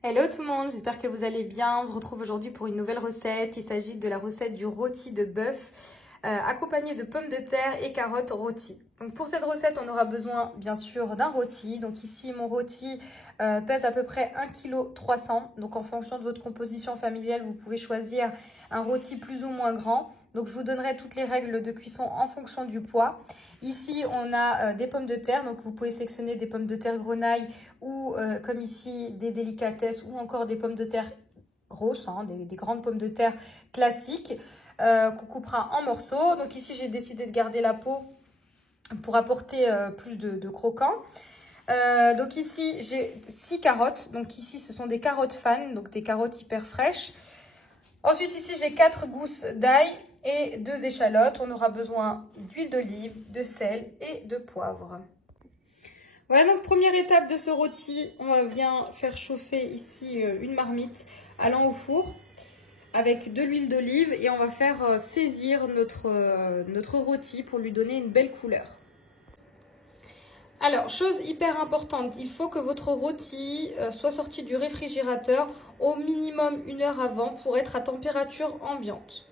Hello tout le monde, j'espère que vous allez bien. On se retrouve aujourd'hui pour une nouvelle recette. Il s'agit de la recette du rôti de bœuf accompagné de pommes de terre et carottes rôties. Donc pour cette recette, on aura besoin bien sûr d'un rôti. Donc ici, mon rôti pèse à peu près 1,3 kg. Donc en fonction de votre composition familiale, vous pouvez choisir un rôti plus ou moins grand. Donc je vous donnerai toutes les règles de cuisson en fonction du poids. Ici, on a des pommes de terre. Donc vous pouvez sélectionner des pommes de terre grenaille ou comme ici des délicatesses ou encore des pommes de terre grosses, hein, des grandes pommes de terre classiques qu'on coupera en morceaux. Donc ici j'ai décidé de garder la peau pour apporter plus de croquant. Donc ici j'ai 6 carottes, donc ici ce sont des carottes fan, donc des carottes hyper fraîches. Ensuite ici j'ai 4 gousses d'ail et 2 échalotes. On aura besoin d'huile d'olive, de sel et de poivre. Voilà, donc première étape de ce rôti, on vient faire chauffer ici une marmite allant au four avec de l'huile d'olive et on va faire saisir notre rôti pour lui donner une belle couleur. Alors, chose hyper importante, il faut que votre rôti soit sorti du réfrigérateur au minimum 1 heure avant pour être à température ambiante.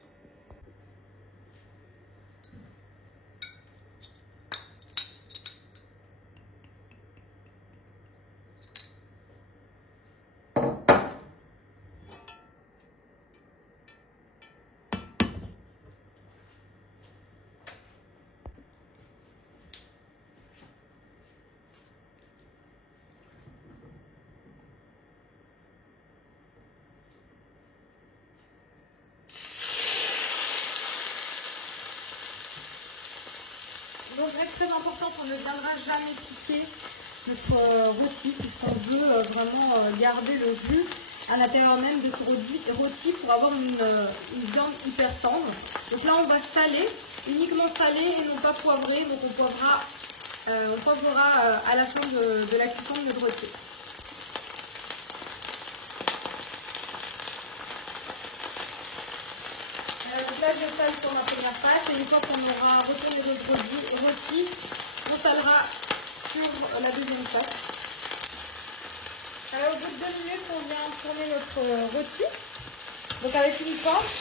Donc reste très important qu'on ne viendra jamais piquer notre rôti puisqu'on veut vraiment garder le jus à l'intérieur même de ce rôti pour avoir une viande hyper tendre. Donc là on va saler, uniquement saler et non pas poivrer. Donc on poivrera à la fin de la cuisson de notre rôti. Donc là je sale sur ma première pâte et une fois qu'on aura retourné notre rôti, on salera sur la deuxième pâte. Alors au bout de 2 minutes, on vient tourner notre rôti. Donc avec une pince,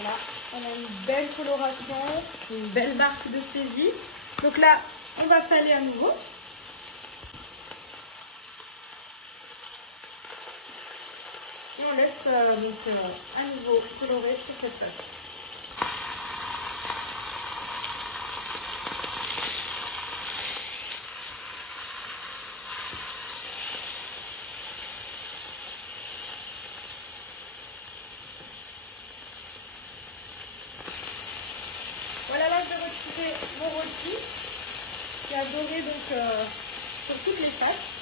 voilà, on a une belle coloration, une belle marque de saisie. Donc là, on va saler à nouveau. Et on laisse à nouveau colorer sur cette pâte. Voilà, là je vais retirer mon rôti qui a doré donc sur toutes les faces.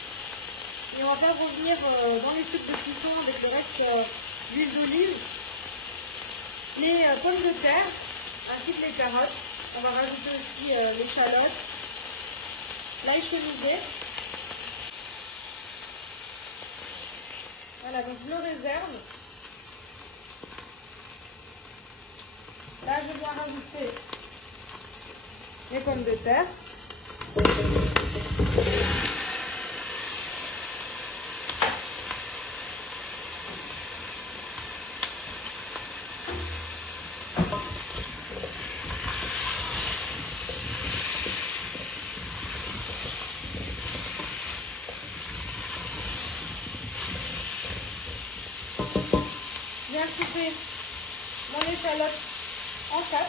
Et on va faire revenir dans les tubes de cuisson avec le reste d'huile d'olive, les pommes de terre ainsi que les carottes. On va rajouter aussi l'échalote, l'ail chemisé. Voilà, donc je le réserve. Là, je dois rajouter les pommes de terre. Je viens couper mon échalote en 4.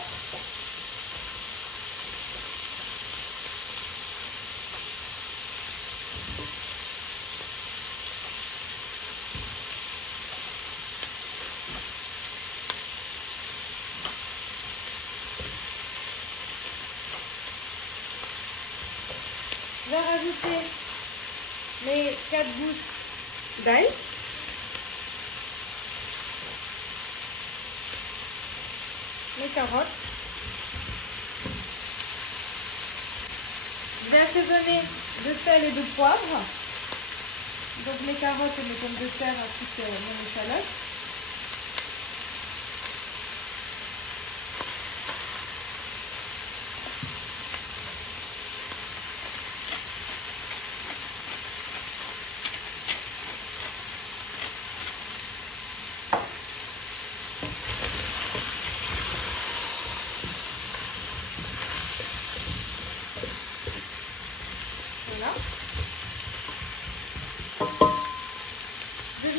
Je vais rajouter mes 4 gousses d'ail. Mes carottes. Je vais assaisonner de sel et de poivre. Donc mes carottes et mes pommes de terre ainsi que mon échalote.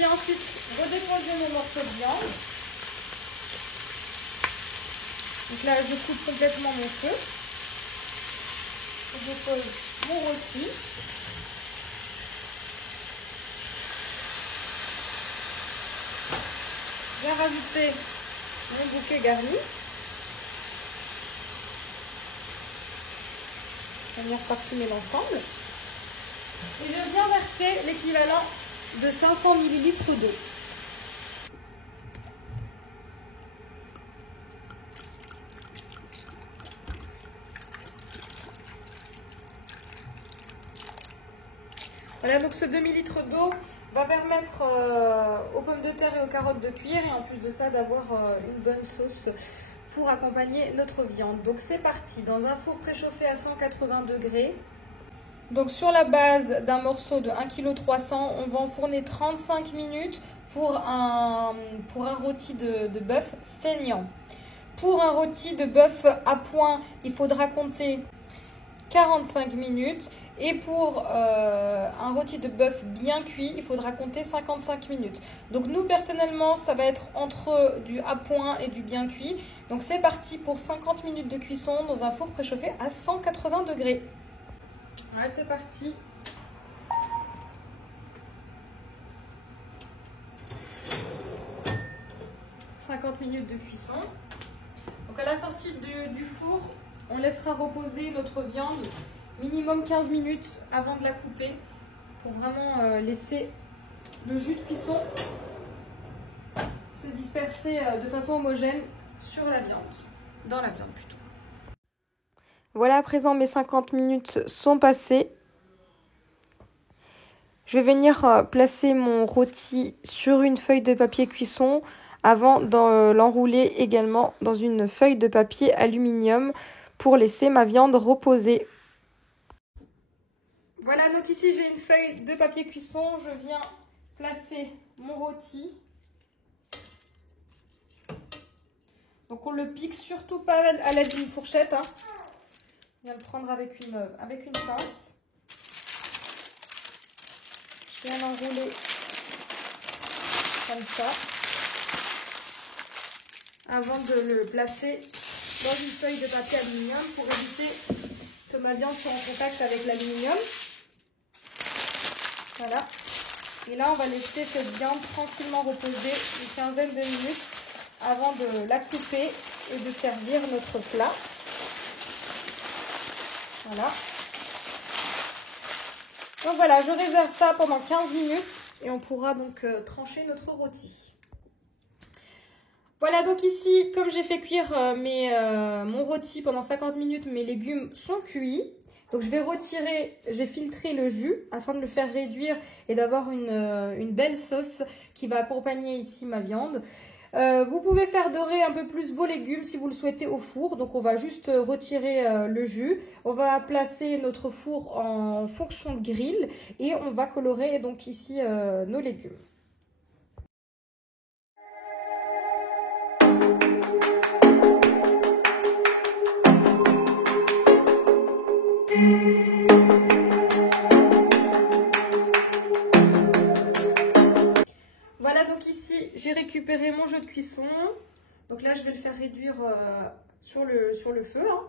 vais ensuite redéposer mon morceau de viande. Donc là, je coupe complètement mon feu. Je dépose mon rôti. Je vais rajouter mon bouquet garni. Je vais venir parfumer l'ensemble. Et je viens verser l'équivalent de 500 ml d'eau. Voilà, donc ce demi-litre d'eau va permettre aux pommes de terre et aux carottes de cuire et en plus de ça d'avoir une bonne sauce pour accompagner notre viande. Donc c'est parti, dans un four préchauffé à 180 degrés. Donc sur la base d'un morceau de 1,3 kg, on va enfourner 35 minutes pour un rôti de bœuf saignant. Pour un rôti de bœuf à point, il faudra compter 45 minutes. Et pour un rôti de bœuf bien cuit, il faudra compter 55 minutes. Donc nous, personnellement, ça va être entre du à point et du bien cuit. Donc c'est parti pour 50 minutes de cuisson dans un four préchauffé à 180 degrés. Ouais, c'est parti. « 50 minutes de cuisson. Donc à la sortie du four, on laissera reposer notre viande minimum 15 minutes avant de la couper pour vraiment laisser le jus de cuisson se disperser de façon homogène sur la viande, dans la viande plutôt. Voilà, à présent mes 50 minutes sont passées. Je vais venir placer mon rôti sur une feuille de papier cuisson avant de l'enrouler également dans une feuille de papier aluminium pour laisser ma viande reposer. Voilà, donc ici j'ai une feuille de papier cuisson. Je viens placer mon rôti. Donc on le pique surtout pas à l'aide d'une fourchette. Hein. On vient le prendre avec une pince. Je viens l'enrouler comme ça. Avant de le placer dans une feuille de papier aluminium pour éviter que ma viande soit en contact avec l'aluminium. Voilà. Et là, on va laisser cette viande tranquillement reposer une quinzaine de minutes avant de la couper et de servir notre plat. Voilà. Donc voilà, je réserve ça pendant 15 minutes et on pourra donc trancher notre rôti. Voilà, donc ici, comme j'ai fait cuire mon rôti pendant 50 minutes, mes légumes sont cuits. Donc je vais filtrer le jus afin de le faire réduire et d'avoir une belle sauce qui va accompagner ici ma viande. Vous pouvez faire dorer un peu plus vos légumes si vous le souhaitez au four. Donc on va juste retirer le jus. On va placer notre four en fonction de grille et on va colorer donc ici nos légumes. Voilà, donc ici j'ai récupéré mon jus de cuisson. Donc là je vais le faire réduire sur le feu hein.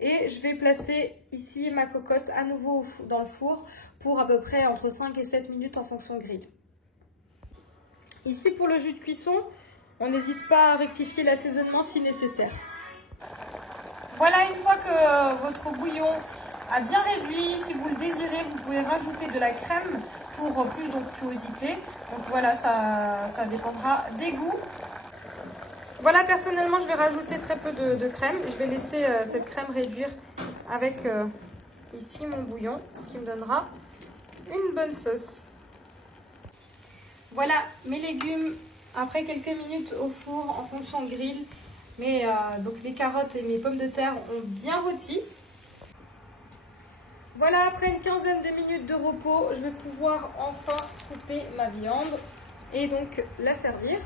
Et je vais placer ici ma cocotte à nouveau dans le four pour à peu près entre 5 et 7 minutes en fonction de grille. Ici pour le jus de cuisson, on n'hésite pas à rectifier l'assaisonnement si nécessaire. Voilà, une fois que votre bouillon a bien réduit, si vous le désirez, vous pouvez rajouter de la crème pour plus d'onctuosité. Donc voilà, ça dépendra des goûts. Voilà, personnellement, je vais rajouter très peu de crème. Je vais laisser cette crème réduire avec ici mon bouillon, ce qui me donnera une bonne sauce. Voilà, mes légumes, après quelques minutes au four en fonction de grille, donc mes carottes et mes pommes de terre ont bien rôti. Voilà, après une quinzaine de minutes de repos, je vais pouvoir enfin couper ma viande et donc la servir.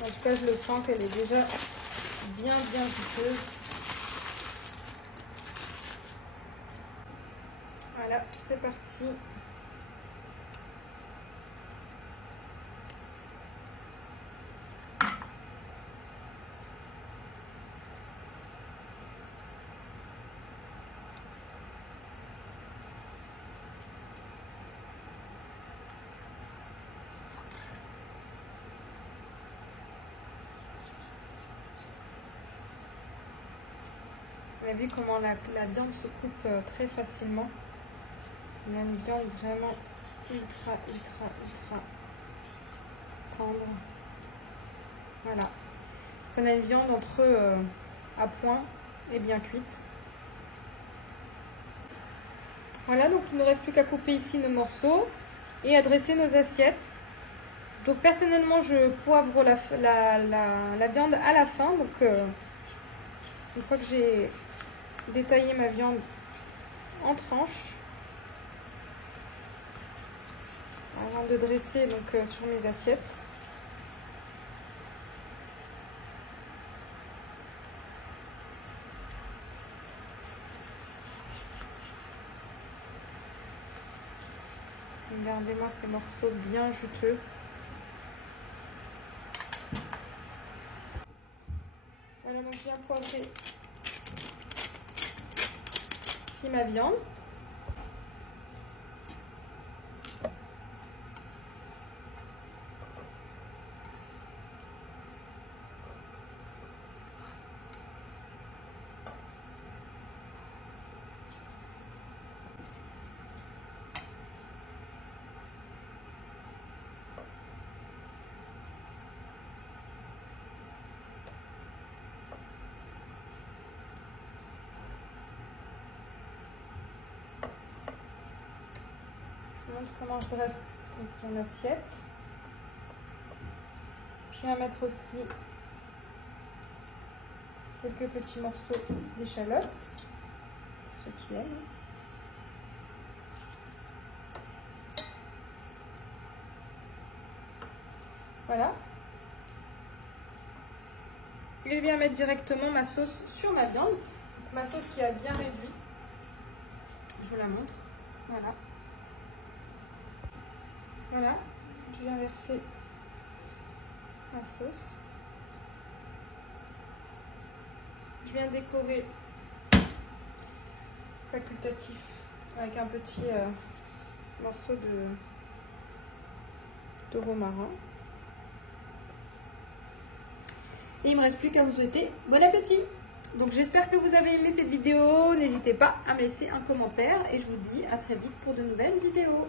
En tout cas, je le sens qu'elle est déjà bien juteuse. Voilà, c'est parti. Vous avez vu comment la viande se coupe très facilement. On a une viande vraiment ultra tendre. Voilà. On a une viande entre à point et bien cuite. Voilà, donc il ne nous reste plus qu'à couper ici nos morceaux et à dresser nos assiettes. Donc personnellement, je poivre la viande à la fin. Donc une fois que j'ai détaillé ma viande en tranches, avant de dresser donc sur mes assiettes. Regardez-moi ces morceaux bien juteux. Voilà, donc je viens poivrer ici ma viande. Je vous montre comment je dresse mon assiette. Je viens mettre aussi quelques petits morceaux d'échalotes, ceux qui aiment. Voilà. Et je viens mettre directement ma sauce sur ma viande. Donc, ma sauce qui est bien réduite. Je vous la montre. Voilà. Voilà. Je viens verser ma sauce. Je viens décorer facultatif avec un petit morceau de romarin. Et il ne me reste plus qu'à vous souhaiter bon appétit. Donc j'espère que vous avez aimé cette vidéo. N'hésitez pas à me laisser un commentaire et je vous dis à très vite pour de nouvelles vidéos.